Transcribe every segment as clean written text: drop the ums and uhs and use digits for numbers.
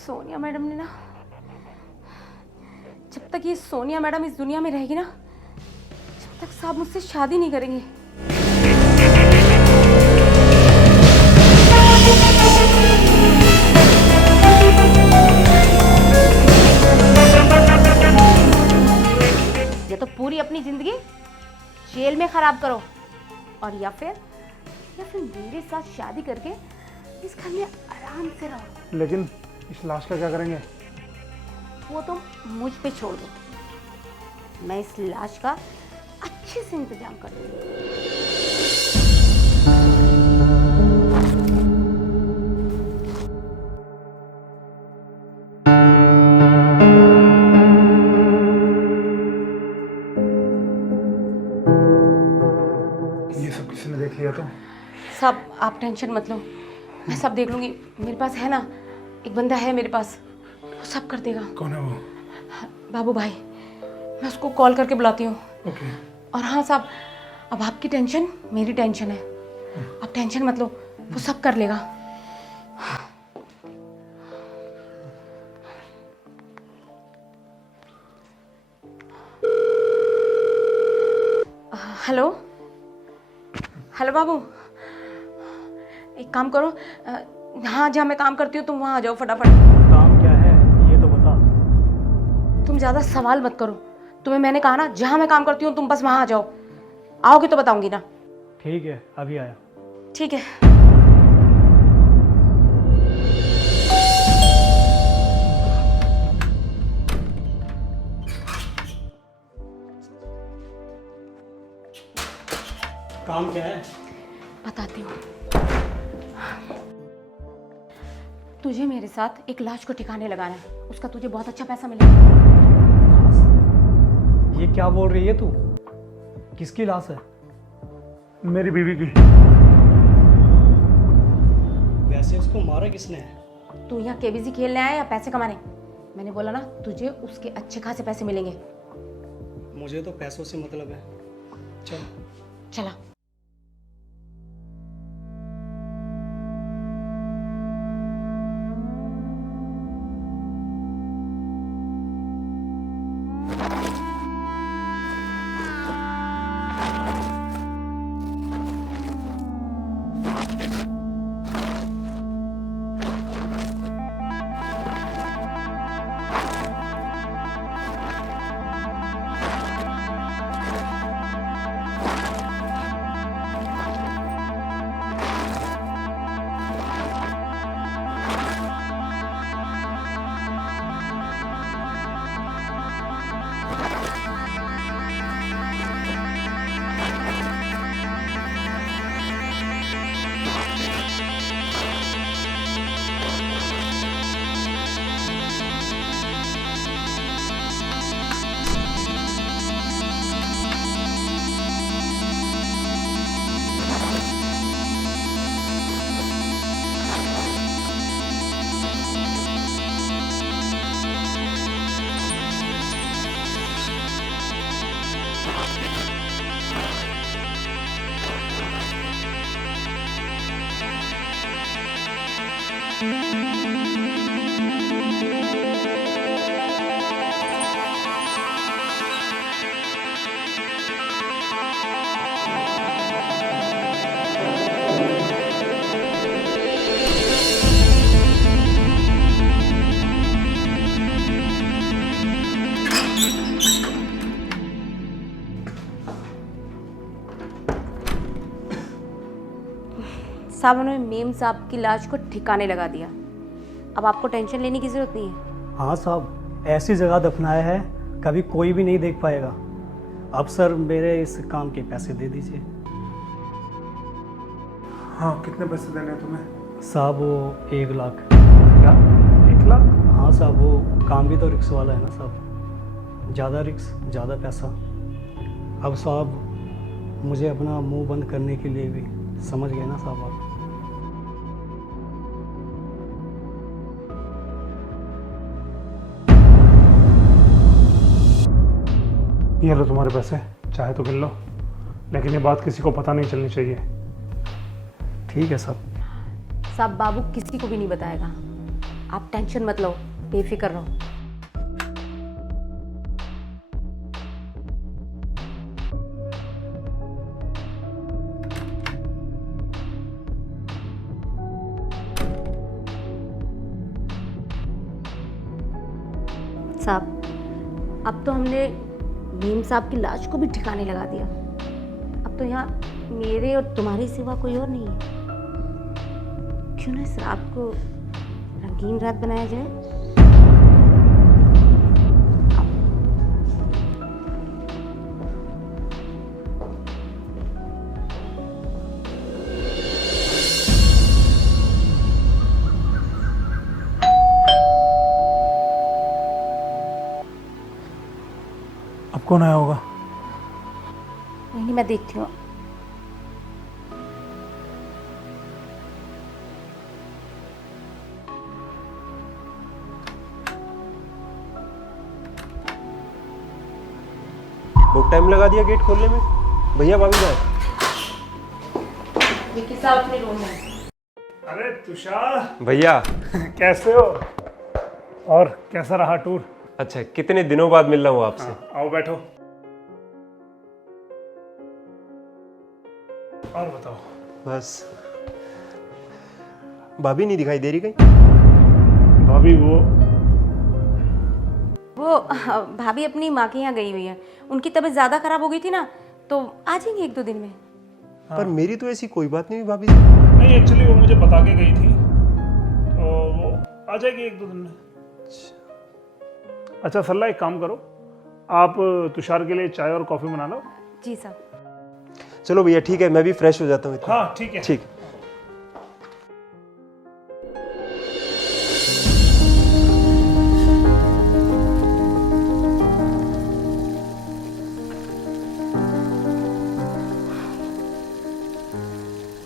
Sonia madam ने ना, जब तक ये सोनिया मैडम इस दुनिया में रहेगी ना, जब तक साहब मुझसे शादी नहीं करेंगे। या तो पूरी अपनी जिंदगी जेल में खराब करो, और या फिर मेरे साथ शादी करके इस घर में आराम से रहो। लेकिन इस लाश का क्या करेंगे? वो तुम मुझ पे छोड़ दो, मैं इस लाश का अच्छे से इंतजाम कर दूंगी। ये सब किसी ने देख लिया तो? सब आप टेंशन मत लो, मैं सब देख लूंगी। मेरे पास है ना, एक बंदा है मेरे पास, वो सब कर देगा। कौन है वो? बाबू भाई, मैं उसको कॉल करके बुलाती हूँ। ओके। और हाँ साहब, अब आपकी टेंशन मेरी टेंशन है, आप टेंशन मत लो, वो सब कर लेगा। हेलो हेलो बाबू, एक काम करो, हाँ जहाँ मैं काम करती हूँ तुम वहाँ आ जाओ फटाफट। काम क्या है ये तो बता। तुम ज़्यादा सवाल मत करो, तुम्हें मैंने कहा ना जहाँ मैं काम करती हूँ तुम बस वहाँ आ जाओ। आओगे तो बताऊंगी ना। ठीक है, अभी आया। ठीक है। काम क्या है? बताती हूँ। तुझे मेरे साथ एक लाश को ठिकाने लगाना है, उसका तुझे बहुत अच्छा पैसा मिलेगा। ये क्या बोल रही है तू? किसकी लाश है? मेरी बीवी की। वैसे उसको मारा किसने? तू यहाँ केबीसी खेलने आया या पैसे कमाने? मैंने बोला ना तुझे उसके अच्छे खासे पैसे मिलेंगे। मुझे तो पैसों से मतलब है। चल। चला। साहब उन्होंने मेम साहब की लाश को ठिकाने लगा दिया। अब आपको टेंशन लेने की जरूरत नहीं है। हाँ साहब, ऐसी जगह दफनाया है कभी कोई भी नहीं देख पाएगा। अब सर मेरे इस काम के पैसे दे दीजिए। हाँ, कितने पैसे देने हैं तुम्हें? साहब वो 1 लाख। क्या 1 लाख? हाँ साहब, वो काम भी तो रिक्स वाला है ना साहब, ज़्यादा रिक्स ज़्यादा पैसा। अब साहब मुझे अपना मुंह बंद करने के लिए भी समझ गए ना साहब आप। ये लो तुम्हारे पैसे, चाहे तो गिन लो, लेकिन ये बात किसी को पता नहीं चलनी चाहिए। ठीक है साहब। साहब बाबू किसी को भी नहीं बताएगा, आप टेंशन मत लो, बेफिक्र रहो। साहब अब तो हमने मीम साहब की लाश को भी ठिकाने लगा दिया। अब तो यहाँ मेरे और तुम्हारे सिवा कोई और नहीं है। क्यों ना इस रात को रंगीन रात बनाया जाए। अब कौन आया होगा? नहीं मैं देखती हूँ। बहुत टाइम लगा दिया गेट खोलने में। भैया भाभी जाए। विक्की साहब अपने रूम में। अरे तुषार, भैया कैसे हो? और कैसा रहा टूर? अच्छा, कितने दिनों बाद मिल रहा हूँ आपसे। आओ बैठो। और बताओ। बस भाभी नहीं दिखाई दे रही कहीं? भाभी वो भाभी अपनी माँ के यहाँ गई हुई है। उनकी तबीयत ज़्यादा खराब हो गई थी ना, तो आ जाएंगे 1-2 दिन में। पर मेरी तो ऐसी कोई बात नहीं हुई भाभी से। नहीं, एक्चुअली वो मुझे बता के गई थी, तो वो आ जाएगी 1-2 दिन में। अच्छा सल्ला, एक काम करो, आप तुषार के लिए चाय और कॉफ़ी बना लो। जी साहब। चलो भैया ठीक है, मैं भी फ्रेश हो जाता हूँ। हाँ ठीक है। ठीक।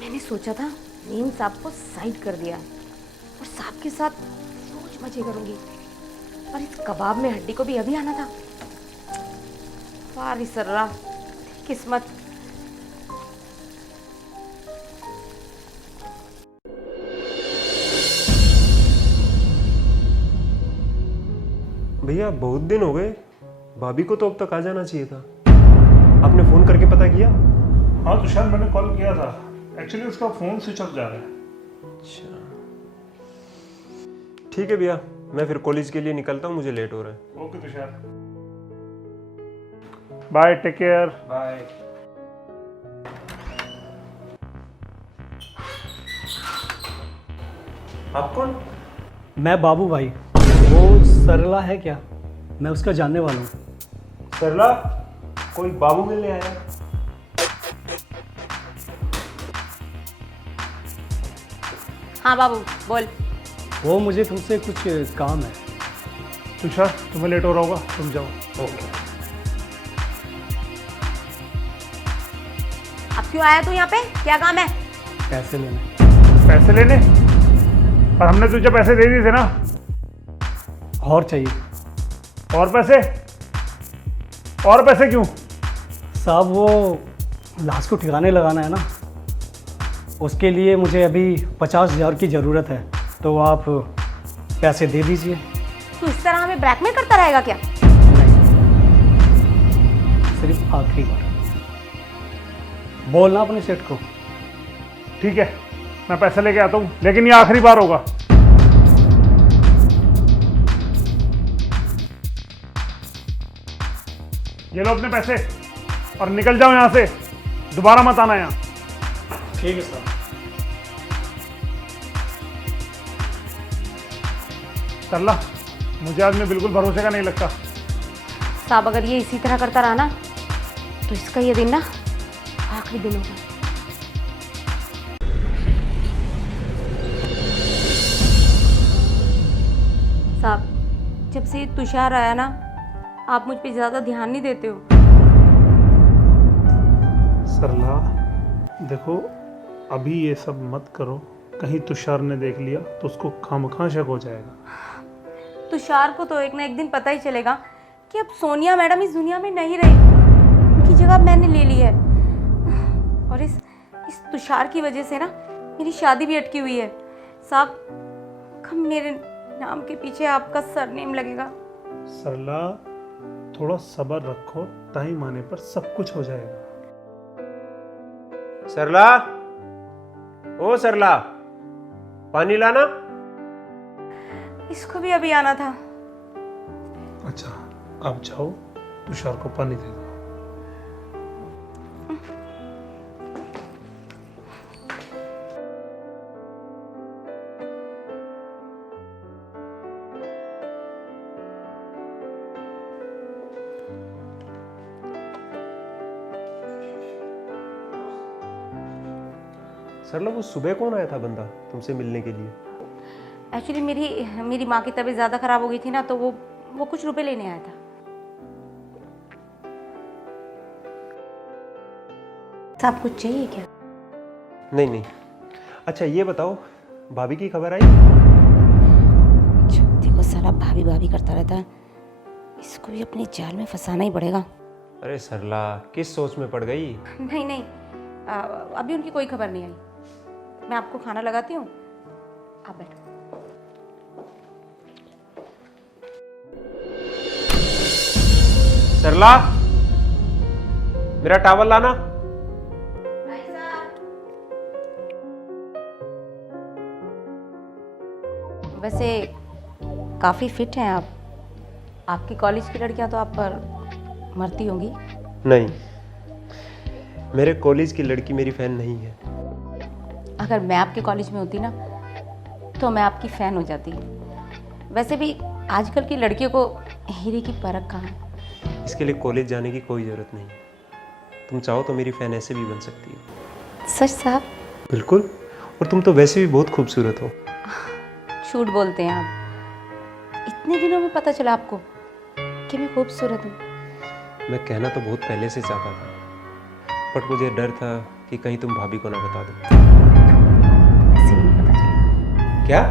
मैंने सोचा था मीम साहब को साइड कर दिया है और साहब के साथ रोज मजे करूंगी, पर इस कबाब में हड्डी को भी अभी आना था। वारी सर्रा किस्मत। भैया बहुत दिन हो गए, भाभी को तो अब तक आ जाना चाहिए था। आपने फोन करके पता किया? हाँ तुषार, मैंने कॉल किया था, एक्चुअली उसका फ़ोन स्विच ऑफ जा रहा है। अच्छा ठीक है भैया, मैं फिर कॉलेज के लिए निकलता हूँ, मुझे लेट हो रहा है। Okay Tushar, bye, take care. Bye. आप कौन? मैं बाबू भाई। वो सरला है क्या? मैं उसका जानने वाला हूँ। सरला, कोई बाबू मिलने आया? हाँ बाबू बोल। वो मुझे तुमसे कुछ काम है। तुषार, तुम्हें लेट हो रहा होगा, तुम जाओ। ओके। अब क्यों आया तू यहाँ पे? क्या काम है? पैसे लेने। पैसे लेने? पर हमने तुझे पैसे दे दिए थे ना। और चाहिए। और पैसे? और पैसे क्यों? साहब वो लाश को ठिकाने लगाना है ना, उसके लिए मुझे अभी 50,000 की ज़रूरत है, तो आप पैसे दे दीजिए। तू इस तरह हमें ब्लैकमेल करता रहेगा क्या? नहीं, सिर्फ आखिरी बार बोलना अपने सेठ को। ठीक है, मैं पैसे लेके आता हूँ, लेकिन ये आखिरी बार होगा। ये लो अपने पैसे और निकल जाओ यहाँ से, दोबारा मत आना यहाँ। ठीक है साहब। सरला, मुझे आज में बिल्कुल भरोसे का नहीं लगता। साहब अगर ये इसी तरह करता रहा ना, तो इसका ये दिन ना आखिरी दिन होगा। साहब जब से तुषार आया ना, आप मुझ पे ज़्यादा ध्यान नहीं देते हो। सरला देखो, अभी ये सब मत करो, कहीं तुषार ने देख लिया तो उसको खामखा शक हो जाएगा। तुषार को तो एक ना एक दिन पता ही चलेगा कि अब सोनिया मैडम इस दुनिया में नहीं रही, उनकी जगह मैंने ले ली है। और इस तुषार की वजह से ना मेरी शादी भी अटकी हुई है साहब। कब मेरे नाम के पीछे आपका सरनेम लगेगा? सरला, थोड़ा सब्र रखो, टाइम आने पर सब कुछ हो जाएगा। सरला, ओ सरला, पानी लाना। इसको भी अभी आना था। अच्छा, आप जाओ, तुषार को पानी दे दो। सरला, वो सुबह कौन आया था बंदा तुमसे मिलने के लिए? एक्चुअली मेरी माँ की तबीयत ज़्यादा ख़राब हो गई थी ना, तो वो कुछ रुपए लेने आया था। साहब कुछ चाहिए क्या? नहीं नहीं। अच्छा ये बताओ, भाभी की खबर आई? देखो साला भाभी भाभी करता रहता है, इसको भी अपनी जाल में फंसाना ही पड़ेगा। अरे सरला, किस सोच में पड़ गई? नहीं नहीं, अभी उनकी कोई खबर नहीं आई। मैं आपको खाना लगाती हूँ, आप बैठो। सरला, मेरा टॉवल लाना। वैसे काफ़ी फिट हैं आप। आपकी कॉलेज की लड़कियां तो आप पर मरती होंगी। नहीं, मेरे कॉलेज की लड़की मेरी फैन नहीं है। अगर मैं आपके कॉलेज में होती ना, तो मैं आपकी फ़ैन हो जाती। वैसे भी आजकल की लड़कियों को हीरे की परख कहाँ है। इसके लिए कॉलेज जाने की कोई ज़रूरत नहीं है। तुम चाहो तो मेरी फ़ैन ऐसे भी बन सकती हो। सच साहब? बिल्कुल, और तुम तो वैसे भी बहुत खूबसूरत हो। झूठ बोलते हैं आप। इतने दिनों में पता चला आपको कि मैं खूबसूरत हूँ। मैं कहना तो बहुत पहले से चाहता था, बट मुझे डर था कि कहीं तुम भाभी को ना बता दो। ऐसे भी नहीं पता चला। क्या?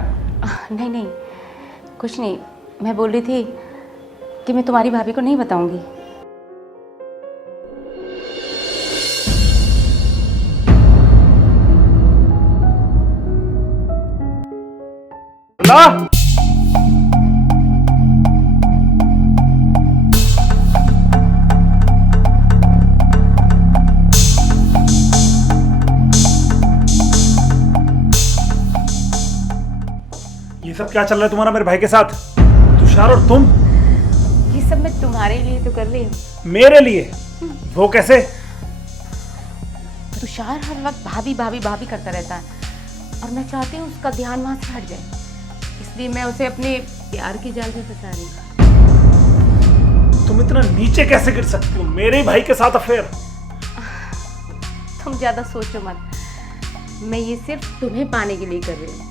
नहीं नहीं, कुछ नहीं। मैं बोल रही थी कि मैं तुम्हारी भाभी को नहीं बताऊंगी। सरला, ये सब क्या चल रहा है तुम्हारा मेरे भाई के साथ? तुषार और तुम? ये सब मैं तुम्हारे लिए तो कर रही हूँ। मेरे लिए? वो कैसे? तुषार हर वक्त भाभी भाभी भाभी करता रहता है, और मैं चाहती हूँ उसका ध्यान वहाँ से हट जाए। इसलिए मैं उसे अपने प्यार की जाल में फंसा रही हूँ। तुम इतना नीचे कैसे गिर सकती हो? मेरे भाई के साथ अफेयर? तुम ज़्यादा सोचो मत, मैं ये सिर्फ तुम्हें पाने के लिए कर रही हूँ।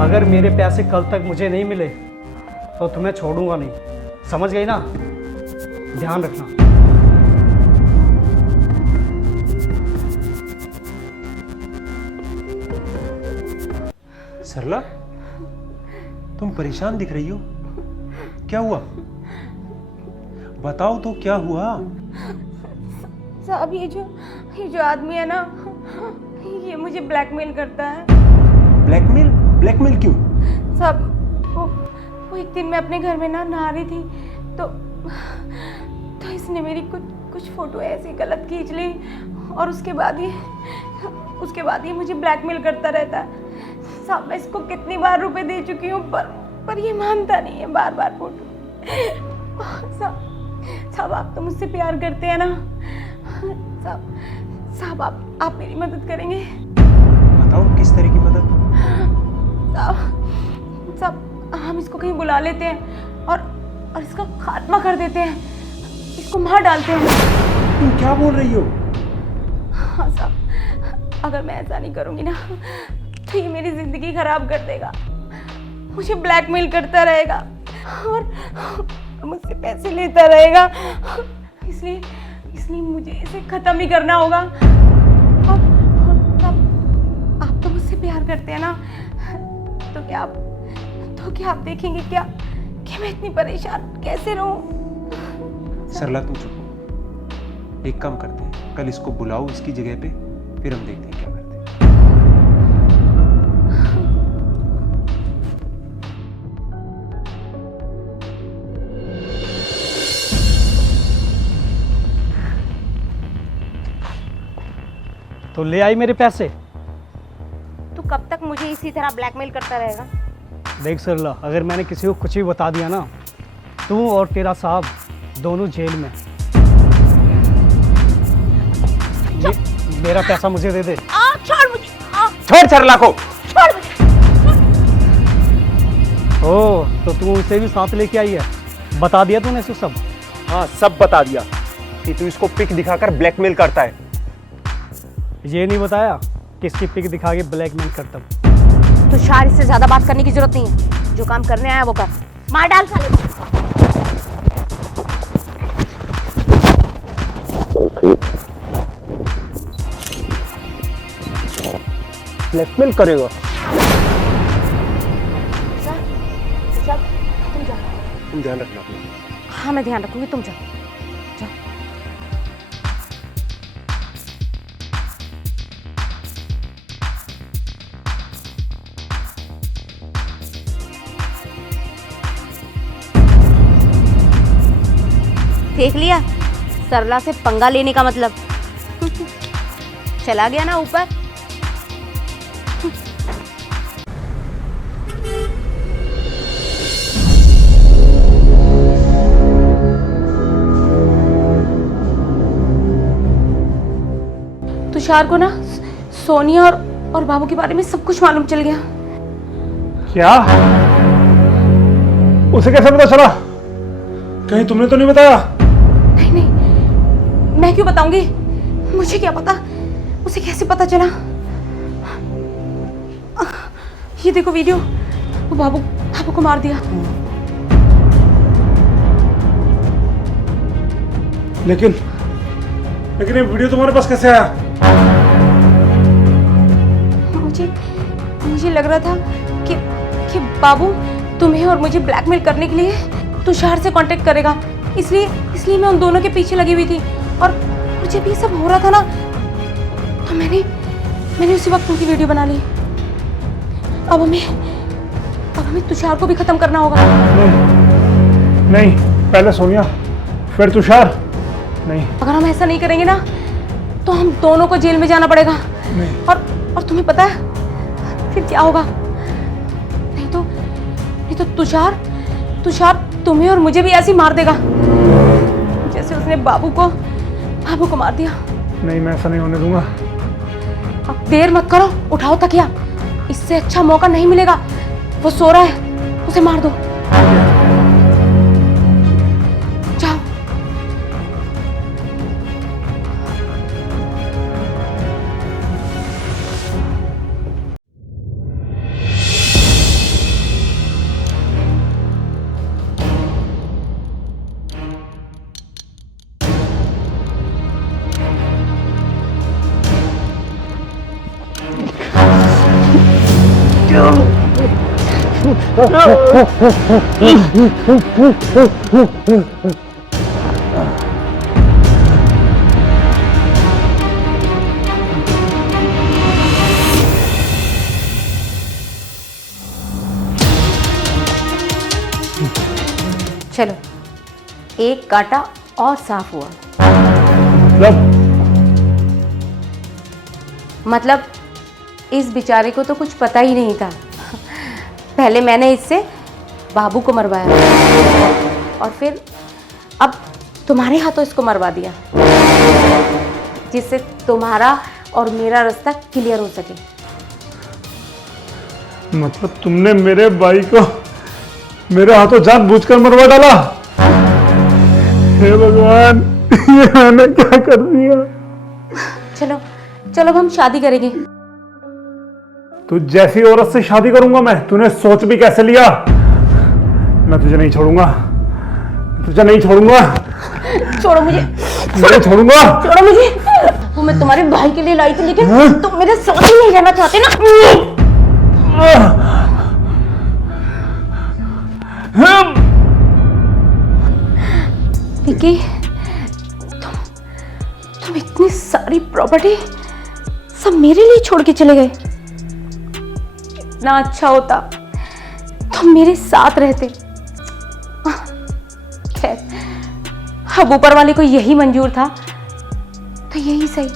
अगर मेरे पैसे कल तक मुझे नहीं मिले तो तुम्हें छोड़ूंगा नहीं, समझ गई ना? ध्यान रखना। सरला, तुम परेशान दिख रही हो, क्या हुआ? बताओ तो क्या हुआ? साहब, ये जो आदमी है ना, ये मुझे ब्लैकमेल करता है। ब्लैकमेल? ब्लैकमेल क्यों? साहब, वो एक दिन मैं अपने घर में ना नहा रही थी, तो इसने मेरी कुछ फोटो ऐसी गलत खींच ली, और उसके बाद ये मुझे ब्लैकमेल करता रहता है। साहब, मैं इसको कितनी बार रुपए दे चुकी हूँ, पर ये मानता नहीं है, बार बार फोटो। साहब, आप तो मुझसे प्यार करते हैं ना? साहब, आप मेरी मदद करेंगे? बताओ, किस तरह की मदद? साहब हम इसको कहीं बुला लेते हैं और इसका खात्मा कर देते हैं, इसको मार डालते हैं। तुम क्या बोल रही हो? हाँ साहब, अगर मैं ऐसा नहीं करूँगी ना तो ये मेरी ज़िंदगी खराब कर देगा, मुझे ब्लैकमेल करता रहेगा और मुझसे पैसे लेता रहेगा। इसलिए मुझे इसे ख़त्म ही करना होगा। और आप तो मुझसे प्यार करते हैं ना, तो क्या आप देखेंगे क्या कि मैं इतनी परेशान कैसे रहूं? सरला तुम चुप हो, एक काम करते हैं, कल इसको बुलाओ इसकी जगह पे, फिर हम देखते हैं क्या करते हैं। तो ले आई मेरे पैसे। तू कब तक मुझे इसी तरह ब्लैकमेल करता रहेगा? देख सरला, अगर मैंने किसी को कुछ भी बता दिया ना, तू और तेरा साहब दोनों जेल में। मेरा पैसा मुझे दे दे। छोड़ मुझे, छोड़ सरला को। छोड़ मुझे। ओ, तो तू उसे भी साथ लेके आई है? बता दिया तूने इसे सब? हाँ, सब बता दिया कि तू इसको पिक दिखाकर ब्लैकमेल करता है। ये नहीं बताया कि इसकी पिक दिखा के ब्लैकमेल करता हूँ। तुषार, इससे ज्यादा बात करने की जरूरत नहीं है, जो काम करने आया वो कर। मार डाल साले को। ब्लैकमेल करेगा? तुम जाओ। तुम ध्यान रखना अपना। हाँ मैं ध्यान रखूंगी, तुम जाओ। देख लिया सरला से पंगा लेने का मतलब। चला गया ना ऊपर। तुषार को ना सोनिया और बाबू के बारे में सब कुछ मालूम चल गया। क्या? उसे कैसे पता चला? कहीं तुमने तो नहीं बताया? नहीं, मैं क्यों बताऊंगी? मुझे क्या पता उसे कैसे पता चला। ये देखो वीडियो, वो बाबू को मार दिया। लेकिन ये वीडियो तुम्हारे पास कैसे आया? मुझे लग रहा था कि बाबू तुम्हें और मुझे ब्लैकमेल करने के लिए तुषार से कांटेक्ट करेगा, इसलिए मैं उन दोनों के पीछे लगी हुई थी। और जब ये सब हो रहा था ना, तो मैंने उसी वक्त उनकी वीडियो बना ली। अब हमें तुषार को भी खत्म करना होगा। नहीं, पहले सोनिया फिर तुषार। नहीं, अगर हम ऐसा नहीं करेंगे ना तो हम दोनों को जेल में जाना पड़ेगा। नहीं। और तुम्हें पता है फिर क्या होगा? नहीं तो तुषार तुम्हें और मुझे भी ऐसे ही मार देगा जैसे उसने बाबू को मार दिया। नहीं, मैं ऐसा नहीं होने दूंगा। अब देर मत करो, उठाओ तकिया, इससे अच्छा मौका नहीं मिलेगा। वो सो रहा है, उसे मार दो। जाओ। चलो, एक कांटा और साफ हुआ। मतलब इस बेचारे को तो कुछ पता ही नहीं था। पहले मैंने इससे बाबू को मरवाया और फिर अब तुम्हारे हाथों इसको मरवा दिया, जिससे तुम्हारा और मेरा रास्ता क्लियर हो सके। मतलब तुमने मेरे भाई को मेरे हाथों जानबूझकर मरवा डाला? हे भगवान, ये मैंने क्या कर दिया? चलो चलो अब हम शादी करेंगे। तू जैसी औरत से शादी करूंगा मैं, तूने सोच भी कैसे लिया? मैं तुझे नहीं छोड़ूंगा, तुझे नहीं छोड़ूंगा, छोड़ो मुझे, नहीं छोड़ूंगा। छोड़ो मुझे। वो मैं तुम्हारे भाई के लिए लाई थी, लेकिन तुम मेरे साथ ही नहीं रहना चाहते ना। विकी, तुम इतनी सारी प्रॉपर्टी सब मेरे लिए छोड़ के चले गए। कितना अच्छा होता तुम मेरे साथ रहते। खैर, अब ऊपर वाले को यही मंजूर था तो यही सही।